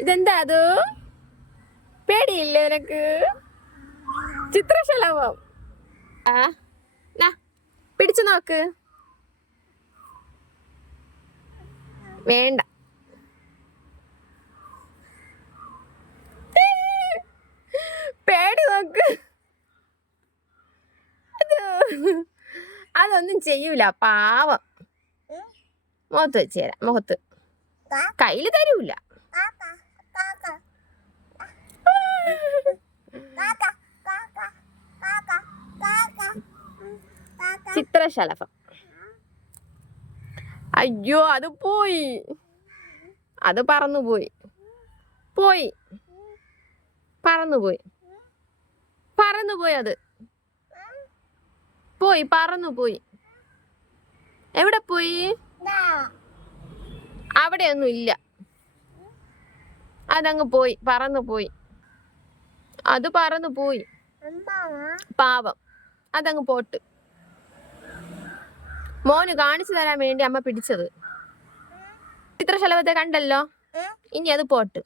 ഇതെന്താ അത്? പേടിയില്ലേ നിനക്ക്? ചിത്രശലഭം. ആ നാ, പിടിച്ചു നോക്ക്. വേണ്ട. പേടി നോക്ക്. അത് അതൊന്നും ചെയ്യൂല പാവം. മുഖത്ത് വെച്ച് തരാം മുഖത്ത്. കയ്യിൽ തരൂല. ചിത്രശലഭം. അയ്യോ അത് പോയി. അത് പറന്നുപോയി. പോയി. പറന്നുപോയി. പറന്നുപോയി അത്. പോയി പറന്നുപോയി. എവിടെ പോയി? അവിടെയൊന്നും ഇല്ല. അതങ്ങ് പോയി പറന്നു പോയി അത് പറന്നു പോയി പാവം. അതങ്ങ് പോട്ട്. മോന് കാണിച്ചു തരാൻ വേണ്ടി അമ്മ പിടിച്ചത്. ചിത്രശലഭത്തെ കണ്ടല്ലോ? ഇനി അത് പോട്ട്.